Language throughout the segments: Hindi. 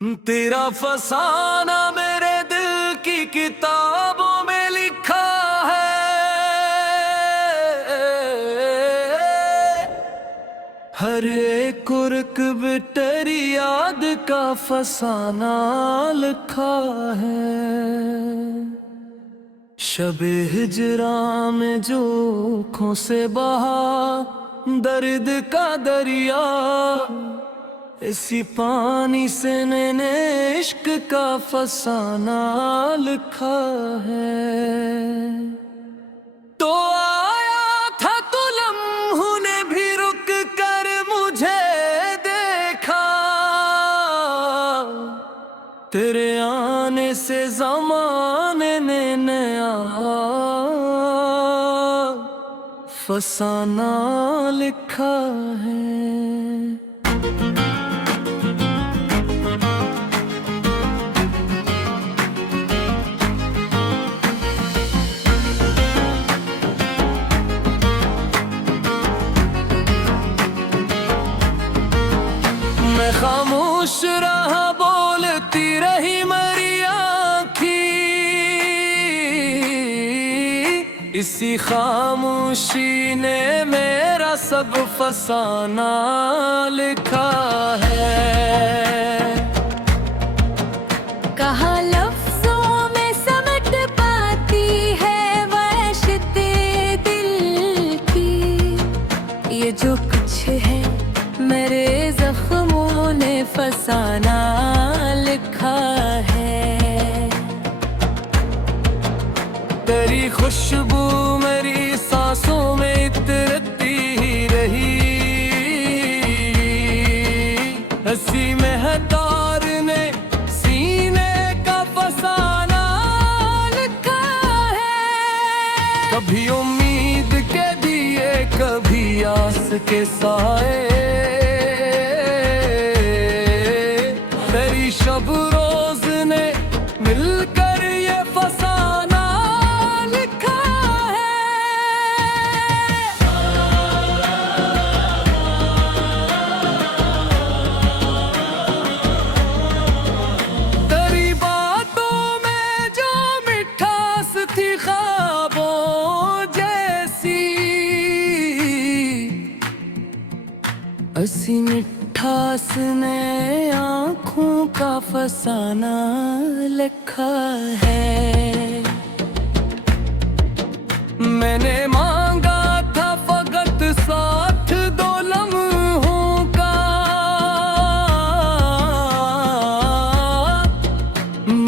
तेरा फसाना मेरे दिल की किताबों में लिखा है। हर एक कुर्क तेरी याद का फसाना लिखा है। शबे हिजरा में जोखों से बहा दर्द का दरिया, इसी पानी से मैंने इश्क का फसाना लिखा है। तो आया था तू लम्हों ने भी रुक कर मुझे देखा, तेरे आने से ज़माने ने नया फसाना लिखा है। मैं खामोश रहा, बोलती रही मेरी आँखी, इसी खामोशी ने मेरा सब फसाना लिखा है। कहा लफ्जों में समट पाती है वहशते दिल की, ये जो कुछ है मेरे जख्मों ने फसाना लिखा है। तेरी खुशबू मेरी सांसों में इतरती ही रही, हंसी में हतार ने सीने का फसाना लिखा है। कभी उम्मीद के दिए, कभी आस के साए, तेरी शब रोज ने मिलकर ये फसाना लिखा है। तेरी बातों में जो मिठास थी ख्वाबों जैसी, हंसी मिठास ने आँखों का फसाना लिखा है। मैंने मांगा था फकत साथ दो लम्हों का,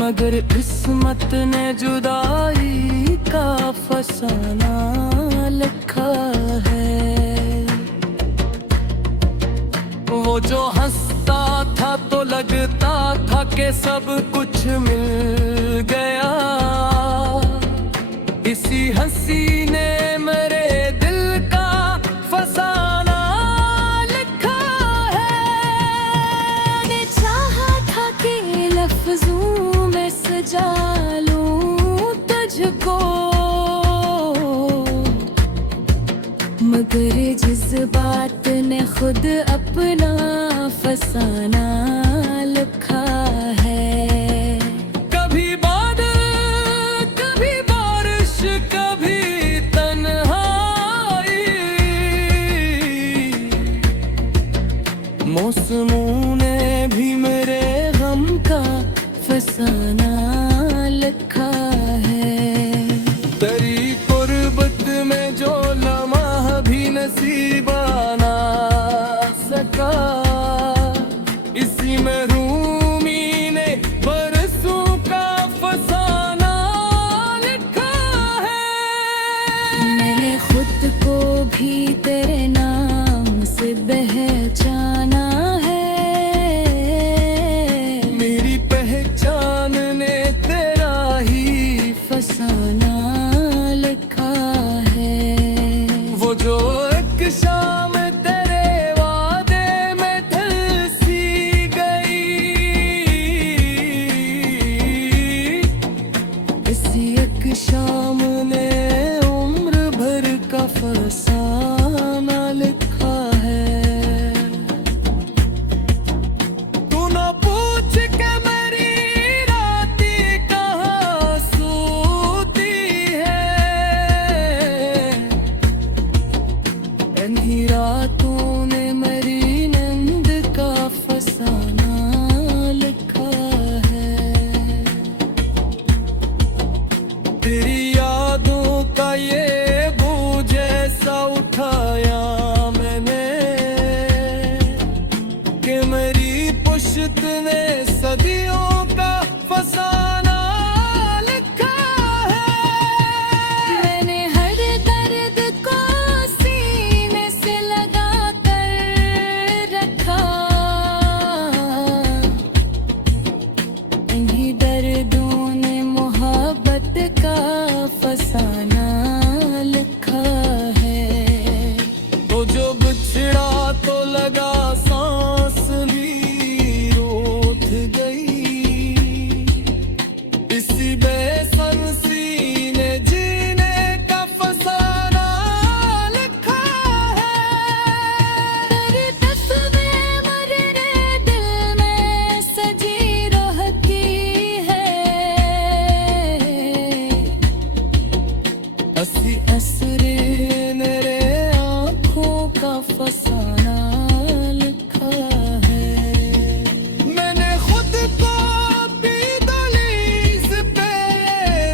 मगर किस्मत ने जुदाई का फसाना लिखा है। वो जो हंसता था तो लगता था कि सब कुछ मिल गया, इसी हंसी ने मेरे दिल का फसाना लिखा है। मैंने चाहा था कि लफ्जों में सजा लूं तुझको, मगर जज्बात ने खुद अपना फसाना लिखा है। कभी बादल, कभी बारिश, कभी तन्हाई, मौसमों ने भी मेरे गम का फसाना लिखा है। तेरी कुर्बत में जो लम्हा भी नसीबा ना सका, इसी में रूमी ने बरसों का फसाना लिखा है। मैंने खुद को भी तेरे नाम से पहचाना है, मेरी पहचान ने तेरा ही फसाना लिखा है। वो जो एक शाम तेरे वादे में ढलसी गई, इसी एक शाम ने उम्र भर का फसाना किस्मत ने सदियों का फसाना लिखा है। मैंने हर दर्द को सीने से लगा कर रखा, इन्हीं दर्दों ने मोहब्बत का फसाना लिखा है। तो जो बिछड़ा तो लगा सांस भी रोक गई, इसी बेसंसी ने जीने का फसाना लिखा है। तेरी तस्वीर मेरे दिल में सजी रहती है, असी असरे मेरे आँखों का फसाना लिखा है। मैंने खुद को भी दहलीज पे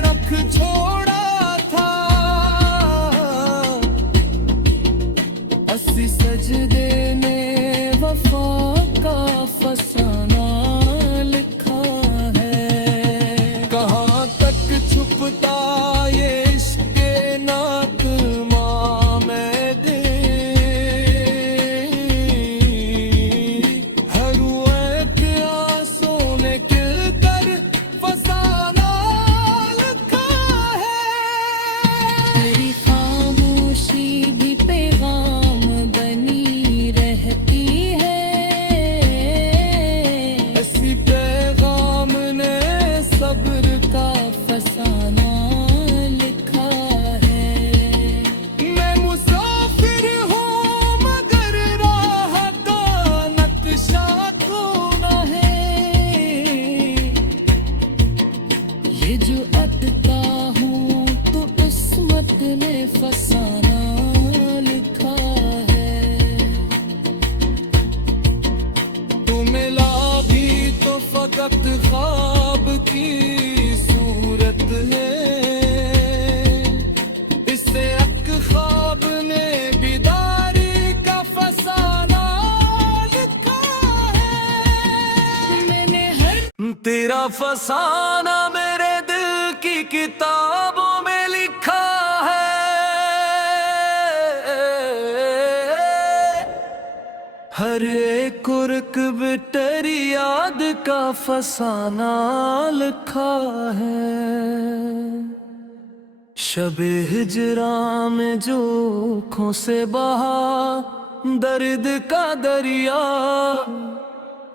रख छोड़ा था, असी सजदे में वफा का फसाना लिखा है। कहाँ तक छुपता ये इश्क नातमा में दे, हर एक आंसू ने गिर कर फसाना लिखा है। तेरी खामोशी भी पैगाम बनी रहती है, इसी पैगाम ने सब्र का फसाना लिखा है। मैं मुसाफिर हूँ मगर राह का नक्शा खोना है, ये जो अटका हूँ तो किस्मत ने फसाना लिखा है। तू मिला भी तो फकत ख्वाब की सूरत है, इससे अक ख्वाब ने बेदारी का फसाना लिखा है। मैंने हर तेरा फसाना मेरे दिल की किताबों में लिखा है, हर एक कुर्क तेरी याद का फसाना लिखा है। शबे हिजरा में जोखों से बहा दर्द का दरिया,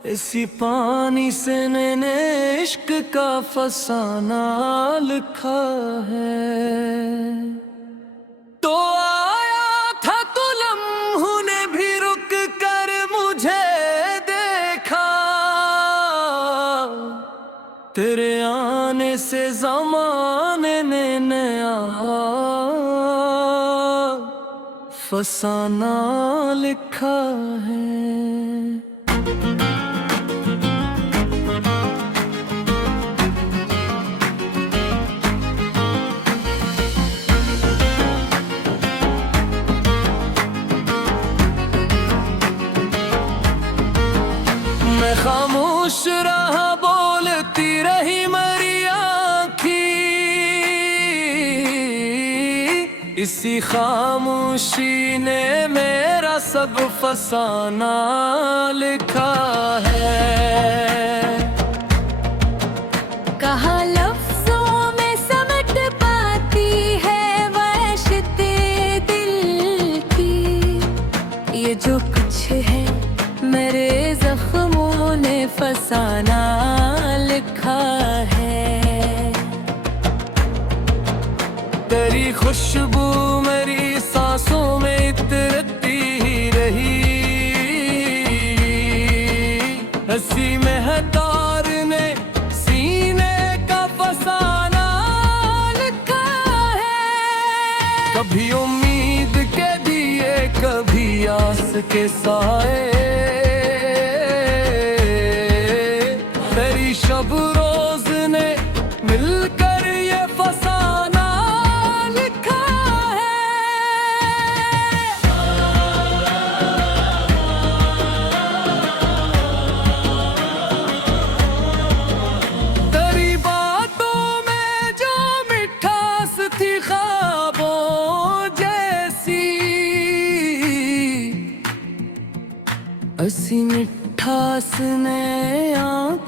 इसी पानी से मैंने इश्क का फसाना लिखा है। तो आया था तो लम्हों ने भी रुक कर मुझे देखा, तेरे आने से ज़माने ने नया फसाना लिखा है। मैं खामोश रहा, बोलती रही मरी आँखी, इसी खामोशी ने मेरा सब फसाना लिखा है। कहा लफ्जों में समट पाती है वहशते दिल की, ये जो कुछ है मेरे जख्मों ने फसाना लिखा है। तेरी खुशबू मेरी सांसों में इतरती ही रही, हंसी में हतार ने सीने का फसाना लिखा है। कभी उम्मीद के दिए कभी आस के साए, तेरी शब रोज ने मिलकर ये फसाना लिखा है।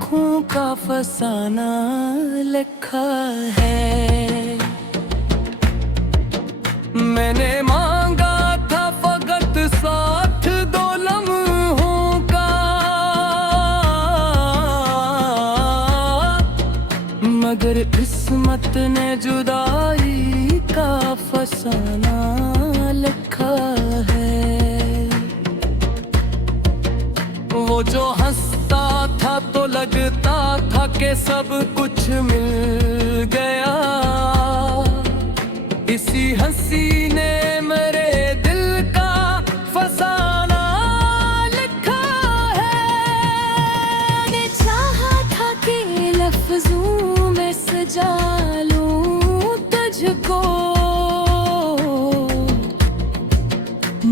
आँखों का फसाना लिखा है। मैंने मांगा था फकत साथ दो लम्हों का, मगर किस्मत ने जुदाई का फसाना लिखा है। वो जो हंसता था तो लगता था कि सब कुछ मिल गया, इसी हंसी ने मेरे दिल का फसाना लिखा है। मैंने चाहा था कि लफ्जों में सजा लूं तुझको,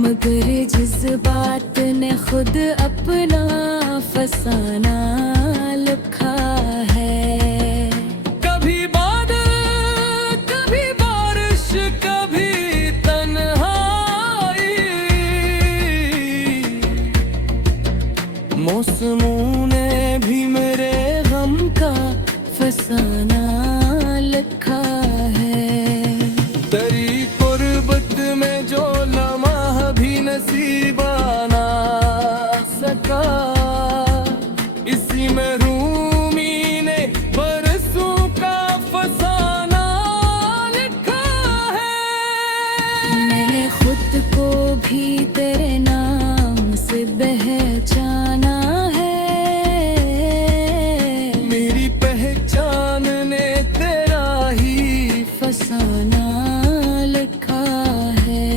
मगर जज्बात ने खुद अपना फसाना लिखा है। कभी बादल कभी बारिश कभी तन्हाई, मौसमों ने भी मेरे गम का फसाना लिखा है। तेरी कुर्बत में जो लम्हा भी नसीबा ना सका, इसी में रूमी ने बरसों का फसाना लिखा है। मैंने खुद को भी तेरे नाम से पहचाना है, मेरी पहचान ने तेरा ही फसाना लिखा है।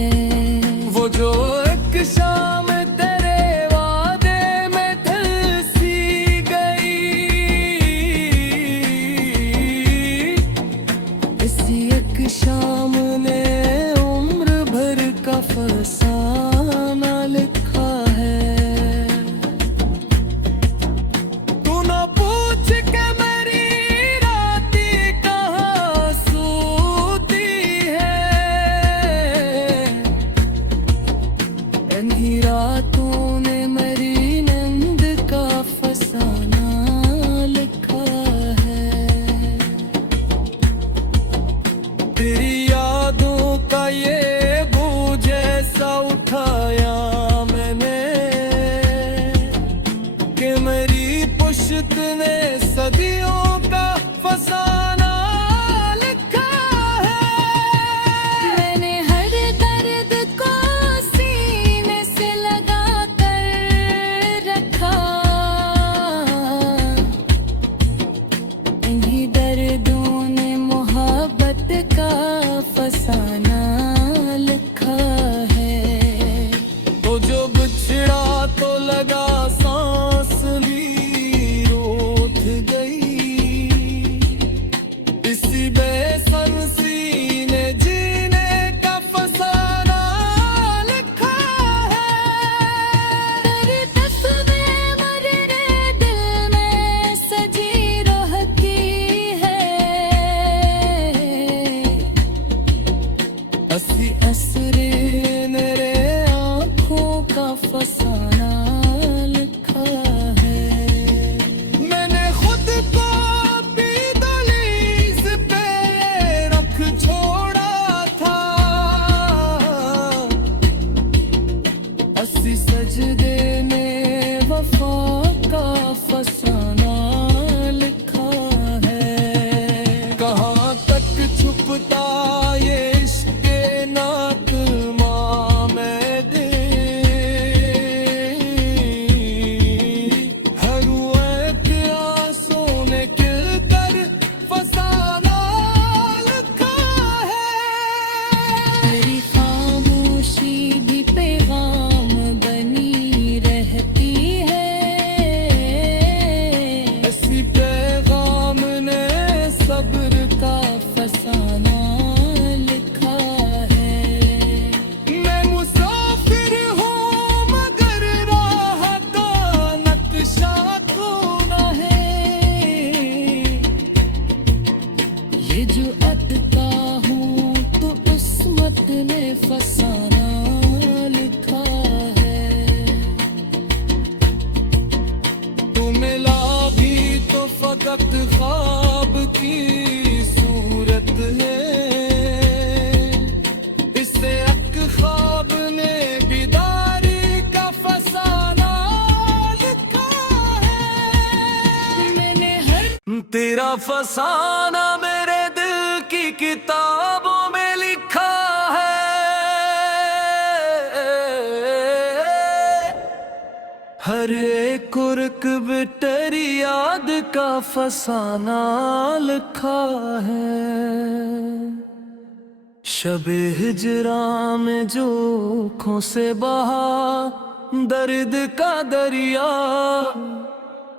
वो जो एक शाम तेरे वादे में धंसी गई, इसी एक शाम ने उम्र भर का फसाना लिखा है। तू ना पूछ के मेरी रातें कहाँ सोती है, इन्हीं रातों ने मेरी नींद का फसाना लिखा है। तेरी यादों का ये बोझ ऐसा उठाया मैंने कि मेरी पुश्त ने सदियों का फसाना लिखा है। मैंने हर दर्द को सीने से लगा कर रखा, इन्हीं दर्दों ने मोहब्बत का फसाना लिखा है। तो जो बिछड़ा तो लगा सांस भी रोक गई, इसी बेसंसी ने जीने का फसाना लिखा है। तेरी तस्वीर मेरे दिल में सजी रहती है, हंसी असरे मेरे आँखों का फसाना लिखा है। मैंने खुद फकत ख्वाब की सूरत है, इससे अक ख्वाब ने बेदारी का फसाना लिखा है। मैंने हर तेरा फसाना मेरे दिल की किताबों में लिखा है। हर एक रुकब तेरी याद का फसाना लिखा है। शबे हिजरा में जो आँखों से बहा दर्द का दरिया,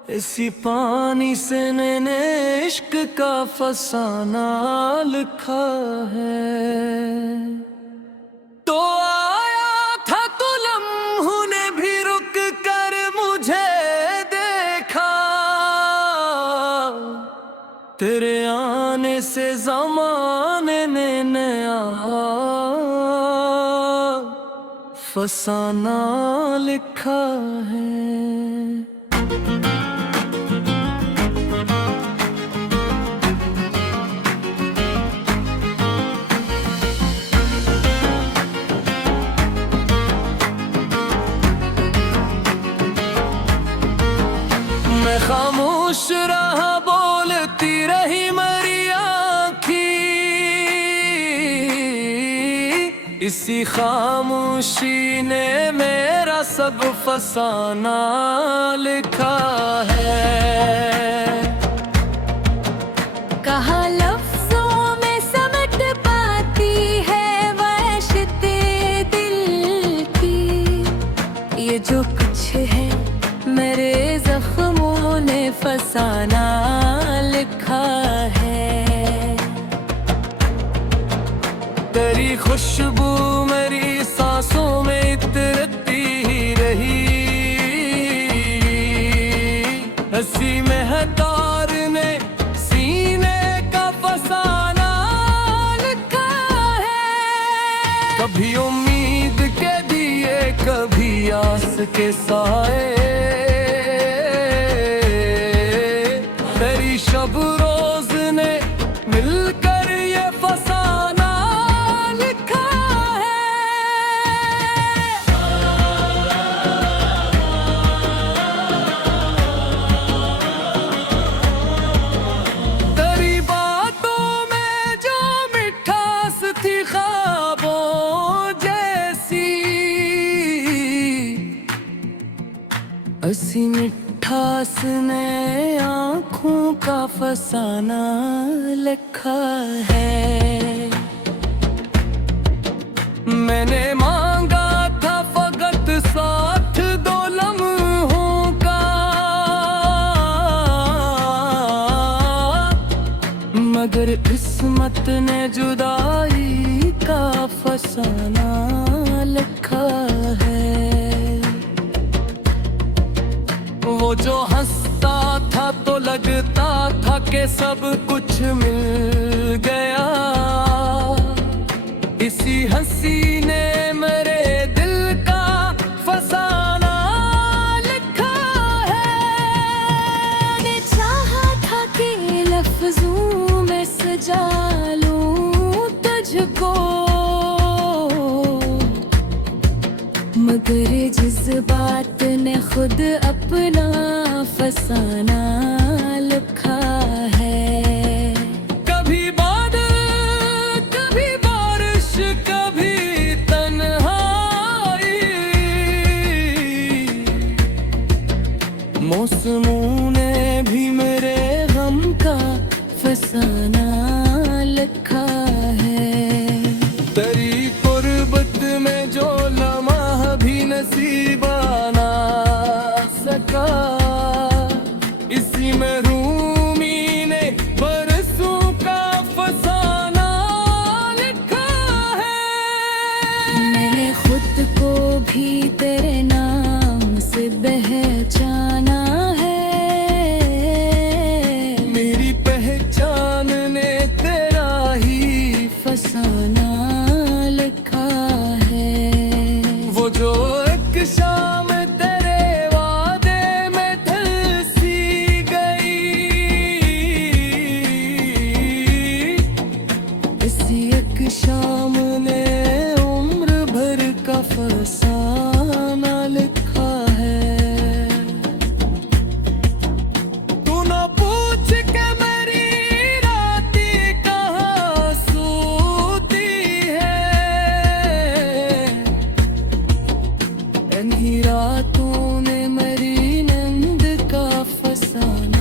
इसी पानी से मैंने इश्क का फसाना लिखा है। तो आया था तो लम्हों ने भी रुक कर मुझे देखा, तेरे आने से ज़माने ने नया फसाना लिखा है। मैं खामोश रहा, बोलती रही मरी आँखी, इसी खामोशी ने मेरा सब फसाना लिखा है। कहा लफ्जों में समट पाती है वहशते दिल की, ये जो कुछ है मेरे जख्मों ने फसाना लिखा है। तेरी खुशबू मेरी सांसों में इतरती रही, हंसी में हतार ने सीने का फसाना लिखा है। कभी उम्मीद के दिए, कभी आस के साए, तेरी शब रोज ने मिलकर ये फसाना लिखा है। तेरी बातों में जो मिठास थी ख्वाबों जैसी, हंसी मिठास ने आँखों का फसाना लिखा है। मैंने मांगा था फकत साथ दो लम्हों का, मगर किस्मत ने जुदाई का फसाना लिखा है। वो जो हंसता था तो लगता था कि सब कुछ मिल गया, इसी हंसी ने मेरे दिल का फसाना लिखा है। मैंने चाहा था कि लफ्जों में सजा लूं तुझको, मगर जज्बात ने खुद अपना फसाना लिखा है। कभी बादल, कभी बारिश, कभी तन्हाई, मौसमों ने भी मेरे गम का फसाना लिखा है। तेरी कुर्बत में जो लम्हा भी नसीबा ना सका, इसी में रूमी ने बरसों का फसाना लिखा है। मैंने खुद को भी तेरे नाम से पहचाना है, मेरी पहचान ने तेरा ही फसाना लिखा है। वो जो एक शाम तेरे वादे में ढल सी गई, रोना